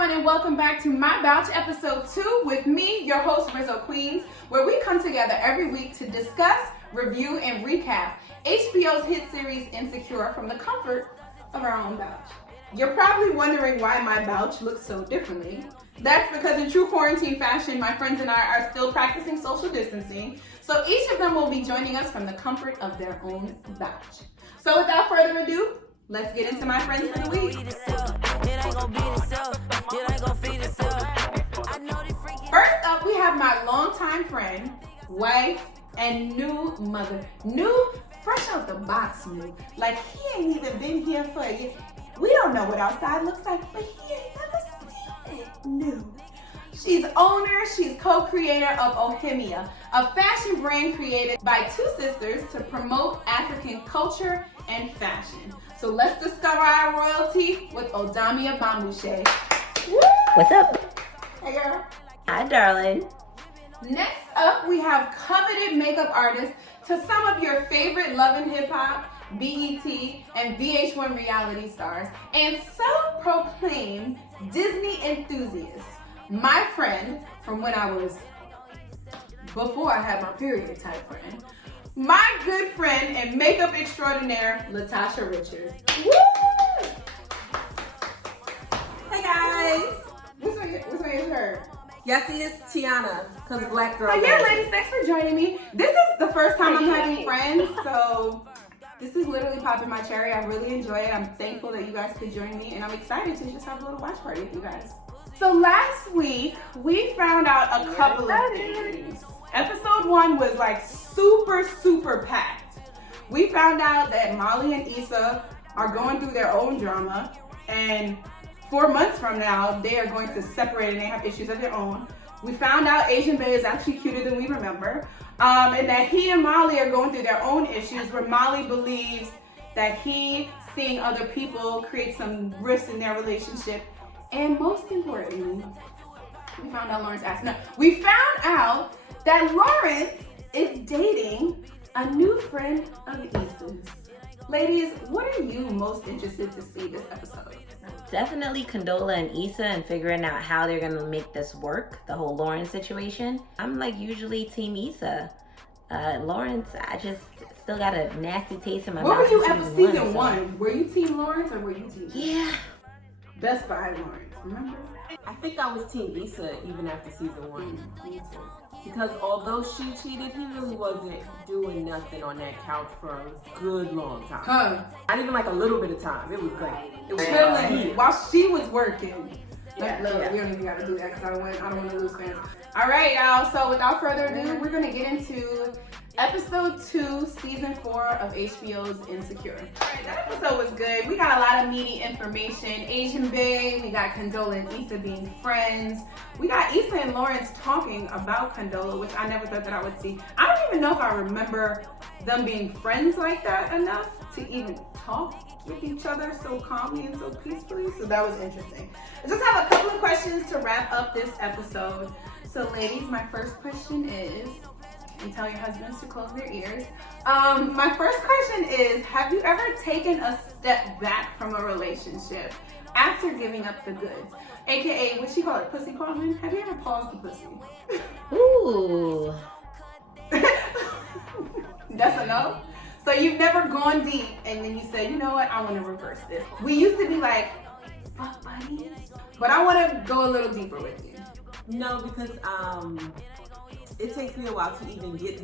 everyone, and welcome back to My Bouch episode 2 with me, your host, Rizzo Queens, where we come together every week to discuss, review, and recap HBO's hit series Insecure from the comfort of our own Bouch. You're probably wondering why my Bouch looks so differently. That's because in true quarantine fashion, my friends and I are still practicing social distancing, so each of them will be joining us from the comfort of their own Bouch. So without further ado, let's get into my friends for the week. First up, we have my longtime friend, wife, and new mother. New, fresh out the box new. Like, he ain't even been here for a year. We don't know what outside looks like, but he ain't never seen it new. She's owner, she's co-creator of Ohemia, a fashion brand created by two sisters to promote African culture and fashion. So let's discover our royalty with Odamia Bouch. What's up? Hey girl. Hi, darling. Next up, we have coveted makeup artist to some of your favorite Love and Hip Hop, BET, and VH1 reality stars, and self-proclaimed Disney enthusiast. My friend from when I was, before I had my period type friend, my good friend and makeup extraordinaire, Latasha Richards. Woo! Hey guys! What's my shirt? Yes, he is Tiana, because Black Girl. So yeah, ladies, thanks for joining me. This is the first time I'm having friends, so this is literally popping my cherry. I really enjoy it. I'm thankful that you guys could join me, and I'm excited to just have a little watch party with you guys. So last week, we found out a couple of things. Episode 1 was like super packed. We found out that Molly and Issa are going through their own drama, and 4 months from now, they are going to separate and they have issues of their own. We found out Asian Bae is actually cuter than we remember, and that he and Molly are going through their own issues where Molly believes that he seeing other people create some rifts in their relationship. And most importantly, we found out Lawrence asked. No, we found out that Lawrence is dating a new friend of Issa's. Ladies, what are you most interested to see this episode? Definitely Condola and Issa and figuring out how they're gonna make this work, the whole Lawrence situation. I'm like usually team Issa. Lawrence, I just still got a nasty taste in my mouth. What were you after season 1? Were you team Lawrence or were you team? Yeah. Best Buy Lawrence, remember? I think I was Team Issa even after season 1. Because although she cheated, he really wasn't doing nothing on that couch for a good long time. Huh. Not even like a little bit of time. It was like, it was Chilling while she was working. Yeah. We don't even gotta do that because I don't want to lose fans. All right, y'all. So without further ado, we're gonna get into episode 2, season 4 of HBO's Insecure. All right, that episode was good. We got a lot of meaty information. Asian Bae, we got Condola and Issa being friends. We got Issa and Lawrence talking about Condola, which I never thought that I would see. I don't even know if I remember them being friends like that enough to even talk with each other so calmly and so peacefully. So that was interesting. I just have a couple of questions to wrap up this episode. So ladies, my first question is, and tell your husbands to close their ears. My first question is, have you ever taken a step back from a relationship after giving up the goods? AKA, what she call it, pussy pausing? Have you ever paused the pussy? Ooh. That's a no? So you've never gone deep and then you said, you know what, I want to reverse this. We used to be like, fuck buddies, but I want to go a little deeper with you. No, because it takes me a while to even get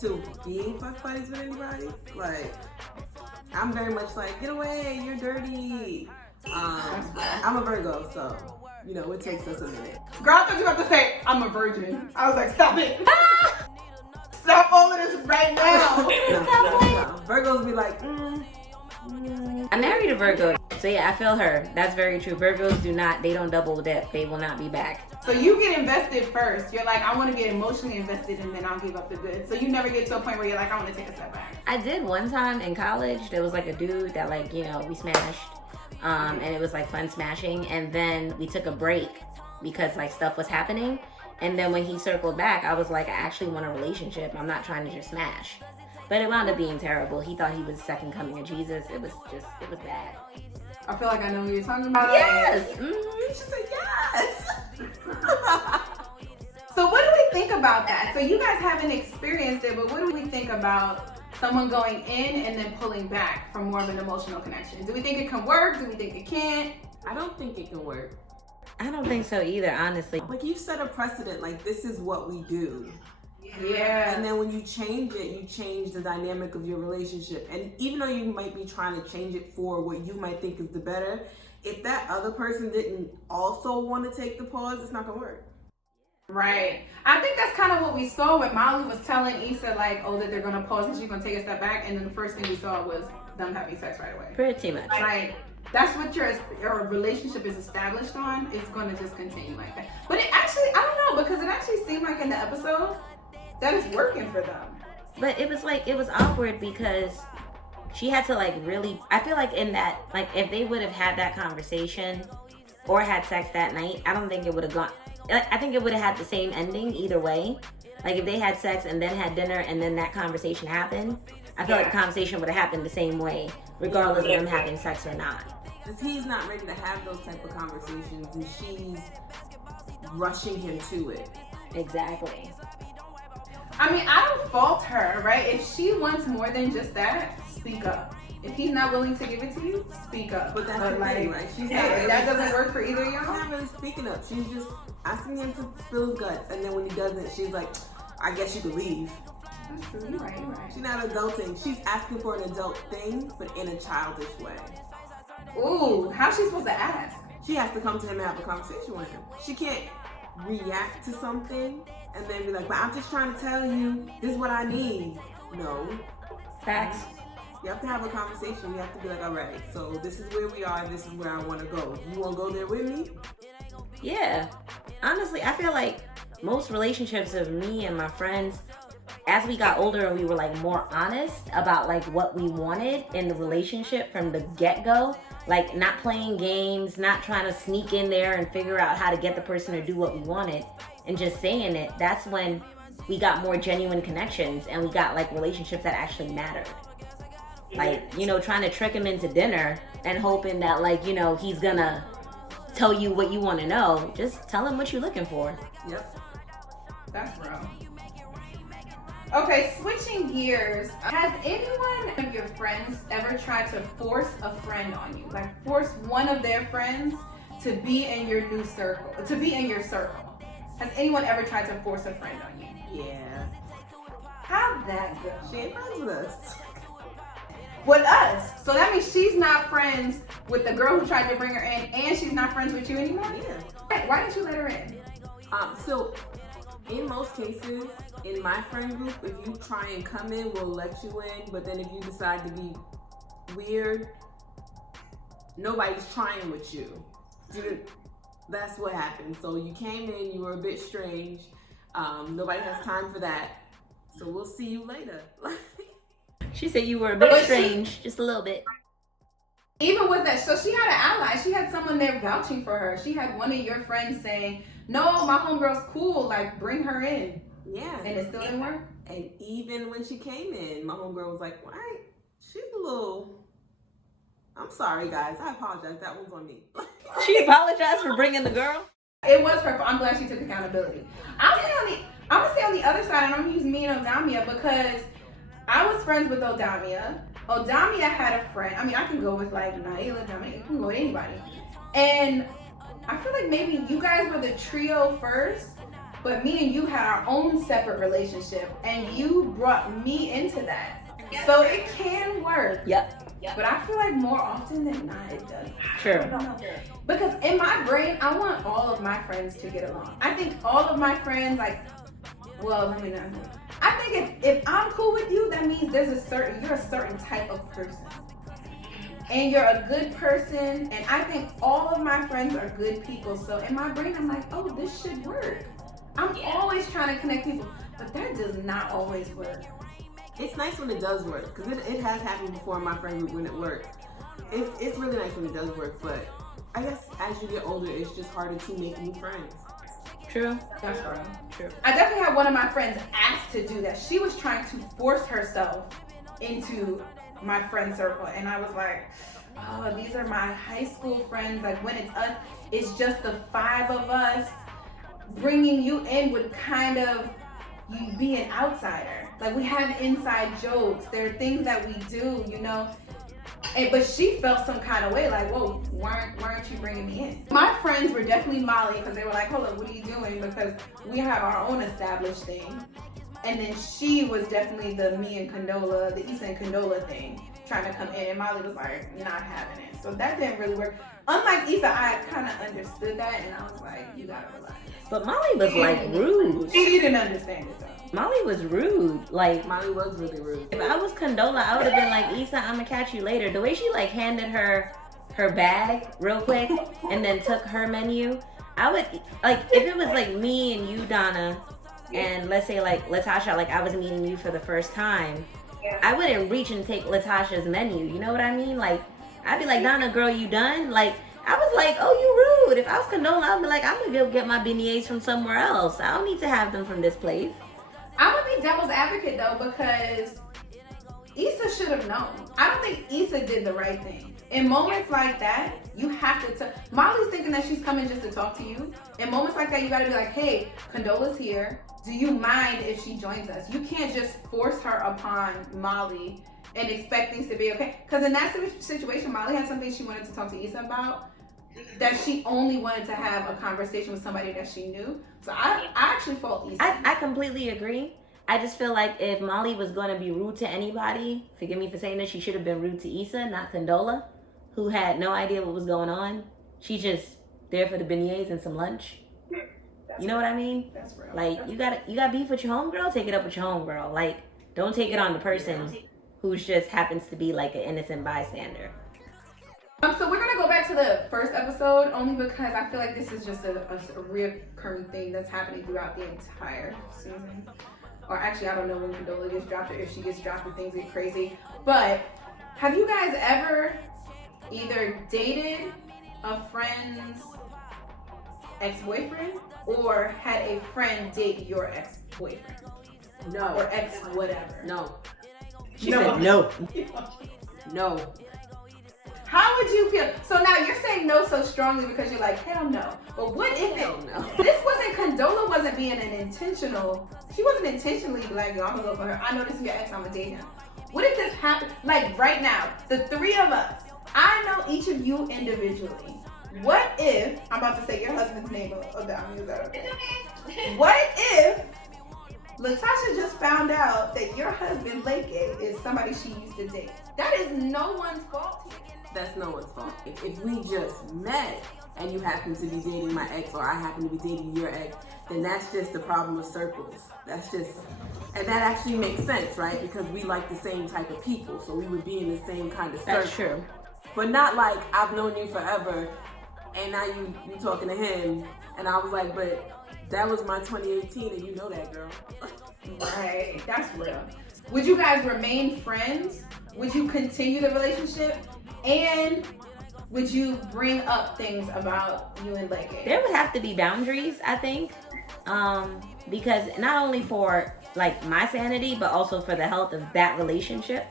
to being fuck buddies with anybody. Like, I'm very much like, get away, you're dirty. I'm a Virgo, so, you know, it takes us a minute. Girl, I thought you were about to say, I'm a virgin. I was like, stop it. Stop all of this right now. No. Virgos be like, I married a Virgo, so yeah, I feel her. That's very true. Virgos they don't double dip. They will not be back. So you get invested first. You're like, I want to get emotionally invested and then I'll give up the goods. So you never get to a point where you're like, I want to take a step back. I did one time in college. There was like a dude that like, you know, we smashed. And it was like fun smashing. And then we took a break because like stuff was happening. And then when he circled back, I was like, I actually want a relationship. I'm not trying to just smash. But it wound up being terrible. He thought he was the second coming of Jesus. It was bad. I feel like I know who you're talking about. Yes! You should say yes. about that? So you guys haven't experienced it, but what do we think about someone going in and then pulling back from more of an emotional connection? Do we think it can work? Do we think it can't? I don't think it can work. I don't think so either, honestly. Like, you set a precedent, like, this is what we do. Yeah. And then when you change it, you change the dynamic of your relationship. And even though you might be trying to change it for what you might think is the better, if that other person didn't also want to take the pause, it's not gonna work. Right. I think that's kind of what we saw when Molly was telling Issa, like, oh, that they're gonna pause and she's gonna take a step back, and then the first thing we saw was them having sex right away. Pretty much. Like, that's what your relationship is established on. It's gonna just continue like that. But it actually, I don't know, because it actually seemed like in the episode that it's working for them. But it was like, it was awkward because she had to like really, I feel like in that, like if they would have had that conversation or had sex that night, I don't think it would have gone, I think it would have had the same ending either way. Like if they had sex and then had dinner and then that conversation happened, I feel like the conversation would have happened the same way, regardless of them having sex or not. Because he's not ready to have those type of conversations and she's rushing him to it. Exactly. I mean, I don't fault her, right? If she wants more than just that, speak up. If he's not willing to give it to you, speak up. But that's the thing, right? She's not Hey, really, that doesn't work for either of she's y'all. not really speaking up. She's just asking him to spill his guts. And then when he doesn't, she's like, I guess you could leave. That's true. You're right. You're right. She's not adulting. She's asking for an adult thing, but in a childish way. Ooh, how's she supposed to ask? She has to come to him and have a conversation with him. She can't react to something and then be like, but I'm just trying to tell you, this is what I need. No. Facts. You have to have a conversation. You have to be like, all right, so this is where we are. This is where I want to go. You want to go there with me? Yeah. Honestly, I feel like most relationships of me and my friends, as we got older and we were like more honest about like what we wanted in the relationship from the get-go, like not playing games, not trying to sneak in there and figure out how to get the person to do what we wanted and just saying it, that's when we got more genuine connections and we got like relationships that actually mattered. Like, you know, trying to trick him into dinner and hoping that like, you know, he's gonna tell you what you want to know. Just tell him what you're looking for. Yep. That's real. Okay, switching gears. Has anyone of your friends ever tried to force a friend on you? Like force one of their friends to be in your new circle, to be in your circle? Has anyone ever tried to force a friend on you? Yeah. How'd that go? She ain't friends with us. With us. So that means she's not friends with the girl who tried to bring her in, and she's not friends with you anymore? Yeah. Why didn't you let her in? So in most cases, in my friend group, if you try and come in, we'll let you in. But then if you decide to be weird, nobody's trying with you. That's what happened. So you came in, you were a bit strange. Nobody has time for that. So we'll see you later. She said you were a bit strange, just a little bit. Even with that, so she had an ally. She had someone there vouching for her. She had one of your friends saying, no, my homegirl's cool, like bring her in. Yeah. And it still didn't work? And even when she came in, my homegirl was like, why? She's a little... I'm sorry, guys. I apologize. That one's on me. She apologized for bringing the girl? It was her fault. I'm glad she took accountability. I'm gonna say on the other side, and I'm gonna use me and Odamia because I was friends with Odamia. Odamia had a friend. I mean, I can go with like Naila, Dominic, you can go with anybody. And I feel like maybe you guys were the trio first, but me and you had our own separate relationship, and you brought me into that. So it can work. Yep. But I feel like more often than not, it does. True. Because in my brain, I want all of my friends to get along. I think all of my friends, like, well, let me not. I think if I'm cool with you, that means you're a certain type of person. And you're a good person, and I think all of my friends are good people. So in my brain, I'm like, oh, this should work. I'm always trying to connect people, but that does not always work. It's nice when it does work, because it has happened before in my friend group when it works. It's really nice when it does work, but I guess as you get older, it's just harder to make new friends. True. That's right. True. I definitely had one of my friends ask to do that. She was trying to force herself into my friend circle, and I was like, oh, these are my high school friends. Like when it's us, it's just the 5 of us. Bringing you in would kind of you be an outsider. Like, we have inside jokes. There are things that we do, you know. But she felt some kind of way, like, whoa, why aren't you bringing me in? My friends were definitely Molly, because they were like, hold up, what are you doing? Because we have our own established thing. And then she was definitely the me and Condola, the Issa and Condola thing, trying to come in. And Molly was like, not having it. So that didn't really work. Unlike Issa, I kind of understood that, and I was like, you gotta relax. But Molly was like rude. She didn't understand it though. Molly was rude. Like, Molly was really rude. if I was Condola, I would have been like, Issa, I'm gonna catch you later. The way she like handed her bag real quick and then took her menu, I would, like, if it was like me and you, Donna, and let's say like Latasha, like I was meeting you for the first time, I wouldn't reach and take Latasha's menu. You know what I mean? Like, I'd be like, Donna, girl, you done? Like, I was like, oh, you rude. If I was Condola, I'd be like, I'm gonna go get my beignets from somewhere else. I don't need to have them from this place. I would be devil's advocate though, because Issa should have known. I don't think Issa did the right thing. In moments like that, you have to Molly's thinking that she's coming just to talk to you. In moments like that, you gotta be like, hey, Condola's here. Do you mind if she joins us? You can't just force her upon Molly and expect things to be okay. Because in that situation, Molly had something she wanted to talk to Issa about, that she only wanted to have a conversation with somebody that she knew. So I actually fault Issa. I completely agree. I just feel like if Molly was going to be rude to anybody, forgive me for saying this, she should have been rude to Issa, not Condola, who had no idea what was going on. She's just there for the beignets and some lunch. You know what I mean? That's real. Like, you got beef with your homegirl, take it up with your homegirl. Like, don't take it on the person who just happens to be like an innocent bystander. So we're gonna go back to the first episode only because I feel like this is just a reoccurring thing that's happening throughout the entire season. Or actually, I don't know when Condola gets dropped or if she gets dropped and things get crazy. But have you guys ever either dated a friend's ex-boyfriend or had a friend date your ex-boyfriend? No. Or ex-whatever? No. She said no. No. How would you feel? So now you're saying no so strongly because you're like, hell no. But what if this wasn't, Condola wasn't being an intentional, she wasn't intentionally like, yo, I'm gonna go for her. I know this is your ex, I'm gonna date him. What if this happened, like right now, the three of us, I know each of you individually. What if, I'm about to say your husband's name, Adami, is that okay? What if Latasha just found out that your husband, Leke, is somebody she used to date? That is no one's fault here. That's no one's fault. If we just met and you happen to be dating my ex or I happen to be dating your ex, then that's just the problem of circles. That's just, and that actually makes sense, right? Because we like the same type of people, so we would be in the same kind of circle. That's true. But not like I've known you forever and now you talking to him and I was like, but that was my 2018 and you know that, girl. Right, that's real. Would you guys remain friends? Would you continue the relationship? And would you bring up things about you and Leke? There would have to be boundaries, I think, because not only for like my sanity, but also for the health of that relationship.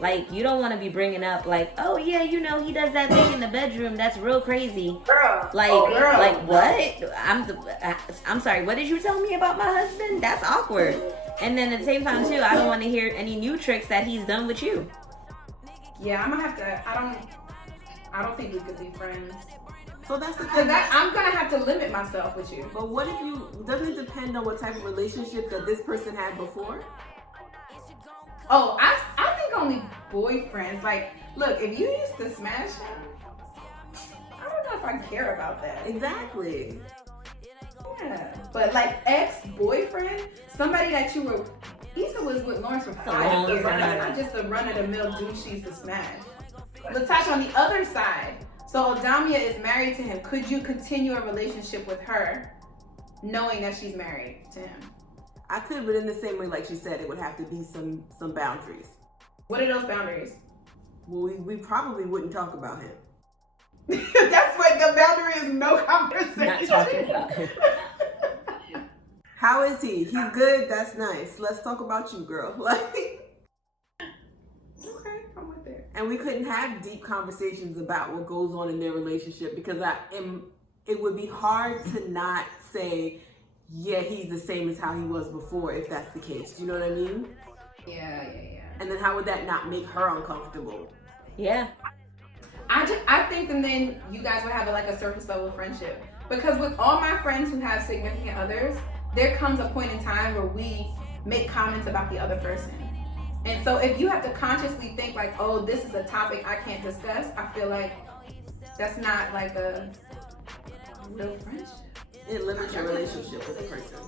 Like, you don't want to be bringing up like, oh yeah, you know, he does that thing in the bedroom that's real crazy. Girl. Like, girl. like what? I'm sorry. What did you tell me about my husband? That's awkward. And then at the same time too, I don't want to hear any new tricks that he's done with you. Yeah, I'm gonna have to. I don't think we could be friends. So that's the thing. I'm gonna have to limit myself with you. But what if doesn't it depend on what type of relationship that this person had before? Oh, I think only boyfriends. Like, look, if you used to smash him, I don't know if I care about that. Exactly. Yeah, but like ex-boyfriend, somebody that you were. Issa was with Lawrence for 5 years. That's not just a run-of-the-mill dude she used to smash. Latasha, on the other side, so Adamia is married to him. Could you continue a relationship with her knowing that she's married to him? I could, but in the same way, like she said, it would have to be some boundaries. What are those boundaries? Well, we probably wouldn't talk about him. That's what the boundary is, no conversation. Not talking about him. How is he? He's good? That's nice. Let's talk about you, girl. Okay, I'm with it. And we couldn't have deep conversations about what goes on in their relationship because it would be hard to not say, yeah, he's the same as how he was before, if that's the case. Do you know what I mean? Yeah. And then how would that not make her uncomfortable? Yeah. I think, and then you guys would have like a surface level friendship, because with all my friends who have significant others, there comes a point in time where we make comments about the other person. And so if you have to consciously think like, oh, this is a topic I can't discuss, I feel like that's not like a real friendship. It limits your relationship with the person.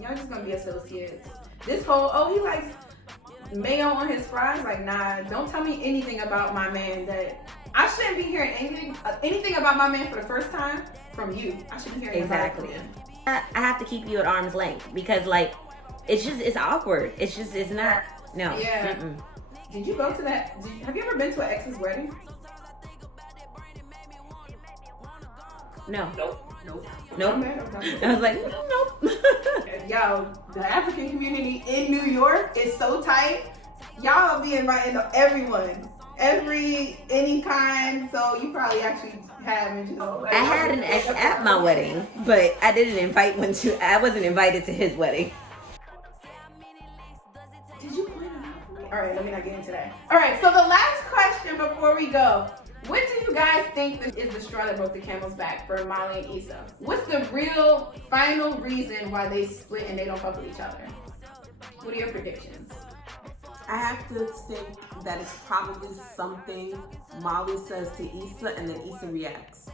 Y'all just gonna be associates. This whole, oh, he likes mayo on his fries, like, nah, don't tell me anything about my man that I shouldn't be hearing anything about my man for the first time from you. I shouldn't be hearing Exactly. about him. I have to keep you at arm's length because like it's awkward. It's not. No. Yeah. Mm-mm. Did you go to that? Have you ever been to an ex's wedding? No. Nope. I was like, nope. Yo, the African community in New York is so tight. Y'all be inviting everyone, any kind. So you probably actually have and just. I had an ex at my wedding, but I didn't invite one to. I wasn't invited to his wedding. Did you point it out for me? All right, let me not get into that. All right, so the last question before we go. What do you guys think is the straw that broke the camel's back for Molly and Issa? What's the real final reason why they split and they don't fuck with each other? What are your predictions? I have to think that it's probably something Molly says to Issa and then Issa reacts.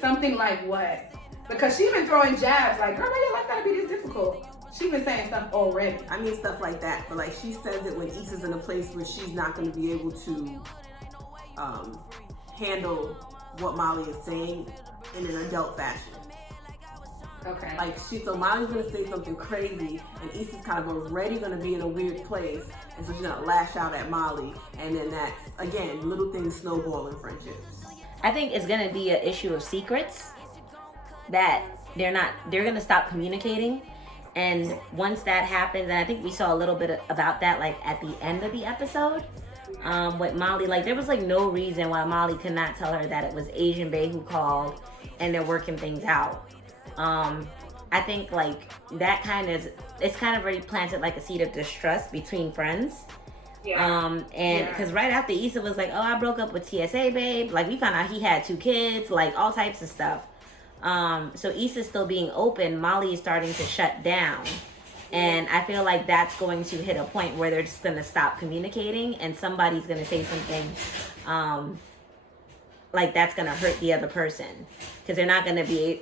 Something like what? Because she's been throwing jabs like, girl, why your life gotta be this difficult? She's been saying stuff already. I mean, stuff like that. But like, she says it when Issa's in a place where she's not going to be able to handle what Molly is saying in an adult fashion. Okay. Like, so Molly's gonna say something crazy, and Issa's kind of already gonna be in a weird place, and so she's gonna lash out at Molly, and then that's, again, little things snowball in friendships. I think it's gonna be an issue of secrets that they're gonna stop communicating. And once that happens, and I think we saw a little bit about that like at the end of the episode, with Molly, like there was like no reason why Molly could not tell her that it was Asian Bae who called and they're working things out. I think like that it's kind of already planted like a seed of distrust between friends. Yeah. And because right after Issa was like, oh, I broke up with TSA babe, like we found out he had 2 kids, like all types of stuff. So Issa's still being open, Molly is starting to shut down. And I feel like that's going to hit a point where they're just going to stop communicating and somebody's going to say something like that's going to hurt the other person because they're not going to be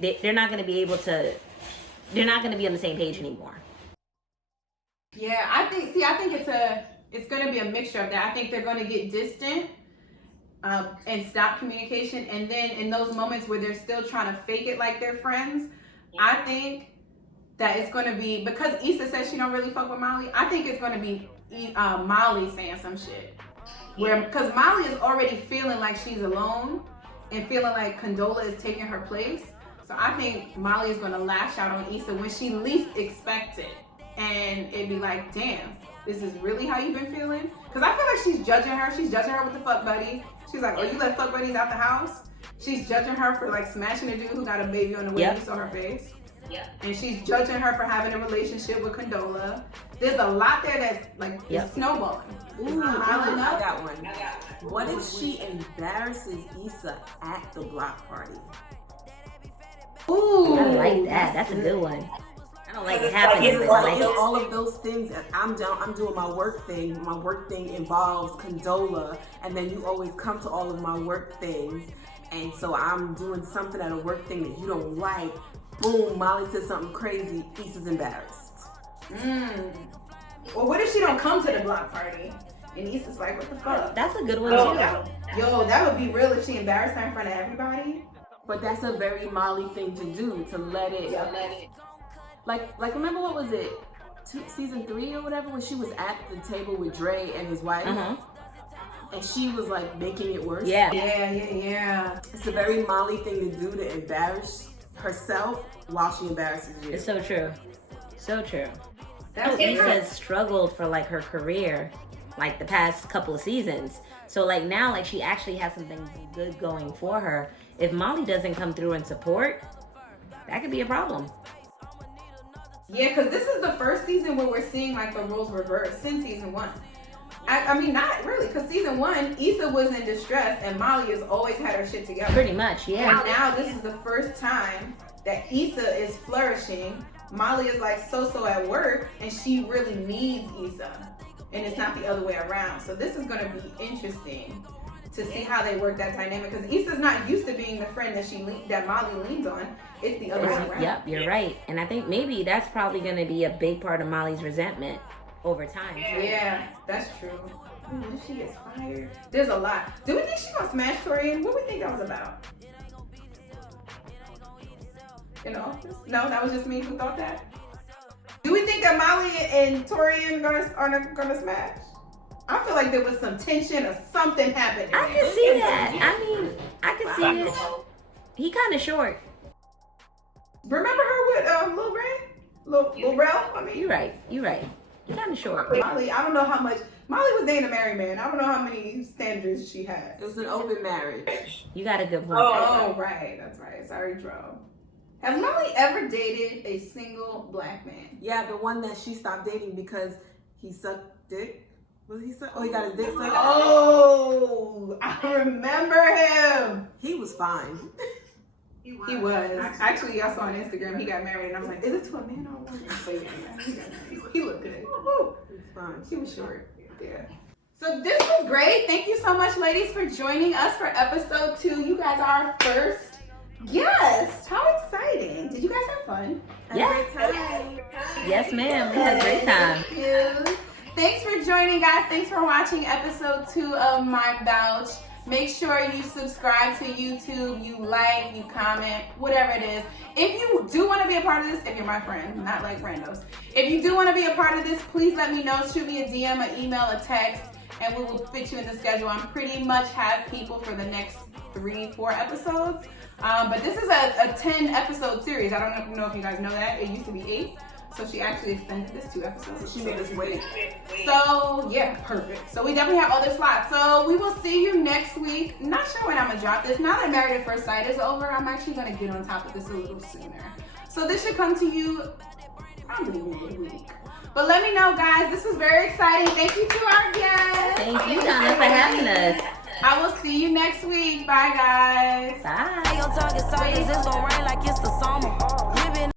able to, they're not going to be on the same page anymore. Yeah, I think it's going to be a mixture of that. I think they're going to get distant and stop communication. And then in those moments where they're still trying to fake it like they're friends, I think that it's going to be, because Issa says she don't really fuck with Molly, I think it's going to be Molly saying some shit. Because Molly is already feeling like she's alone and feeling like Condola is taking her place. So I think Molly is going to lash out on Issa when she least expects it. And it'd be like, damn, this is really how you've been feeling? Because I feel like she's judging her. She's judging her with the fuck buddy. She's like, oh, you let fuck buddies out the house? She's judging her for like smashing a dude who got a baby on the way. You saw her face. Yeah. And she's judging her for having a relationship with Condola. There's a lot there that's like snowballing. Ooh, I got one. What if she embarrasses Issa at the block party? Ooh, I like that. That's a good one. I don't like it happening. Like all of those things. I'm doing my work thing. My work thing involves Condola, and then you always come to all of my work things, and so I'm doing something at a work thing that you don't like. Boom, Molly says something crazy, Issa's embarrassed. Well, what if she don't come to the block party? And Issa's like, what the fuck? That's a good one too. Yo, that would be real if she embarrassed her in front of everybody. But that's a very Molly thing to do, to let it. Like remember what was it? Season 3 or whatever, when she was at the table with Dre and his wife? And she was like making it worse. Yeah. It's a very Molly thing to do, to embarrass herself while she embarrasses you. It's so true. So true. That's Issa's struggled for like her career, like the past couple of seasons. So like now, like she actually has something good going for her. If Molly doesn't come through and support, that could be a problem. Yeah, because this is the first season where we're seeing like the roles reversed since season 1. I mean, not really, because season 1, Issa was in distress and Molly has always had her shit together. Pretty much, yeah. And now this is the first time that Issa is flourishing. Molly is like so at work and she really needs Issa. And it's not the other way around. So this is going to be interesting to see how they work that dynamic, because Issa's not used to being the friend that Molly leans on. It's the other way around. Yep, you're right. And I think maybe that's probably going to be a big part of Molly's resentment over time. Yeah, that's true. Ooh, she gets fired. There's a lot. Do we think she's gonna smash Torian? What do we think that was about? In the office? No, that was just me who thought that. Do we think that Molly and Torian are gonna smash? I feel like there was some tension or something happening. I can see that. I mean, I can see it. He kind of short. Remember her with Lil Ray? Lil Rel? I mean, You're right. He kind of short. Molly, I don't know how much. Molly was dating a married man. I don't know how many standards she had. It was an open marriage. You got a good point. Oh, right. That's right. Sorry, Dro. Has Molly ever dated a single black man? Yeah, the one that she stopped dating because he sucked dick. Was he suck? Oh, he got his dick sucked. Oh, I remember him. He was fine. He was. Actually, I saw on Instagram he got married, and I was like, is it to a man or a woman? But yeah, he looked good. Woo-hoo. He was fine. He was short. Yeah. So this was great. Thank you so much, ladies, for joining us for episode 2. You guys are our first guest. How exciting. Did you guys have fun? Yeah. Yes, ma'am. We had a great time. Thank you. Thanks for joining, guys. Thanks for watching episode 2 of My Bouch. Make sure you subscribe to YouTube, you like, you comment, whatever it is. If you do want to be a part of this, if you're my friend, not like randos. If you do want to be a part of this, please let me know. Shoot me a DM, an email, a text, and we will fit you in the schedule. I'm pretty much have people for the next 3-4 episodes. But this is a 10 episode series. I don't know if you guys know that. It used to be 8. So she actually extended this 2 episodes. She made us wait. So yeah, perfect. So we definitely have other slots. So we will see you next week. Not sure when I'm gonna drop this. Now that Married at First Sight is over, I'm actually gonna get on top of this a little sooner. So this should come to you probably midweek. But let me know, guys. This was very exciting. Thank you to our guests. Thank you, Donna, for having us. I will see you next week. Bye, guys. Bye. Your target silence is gonna rain like it's the summer.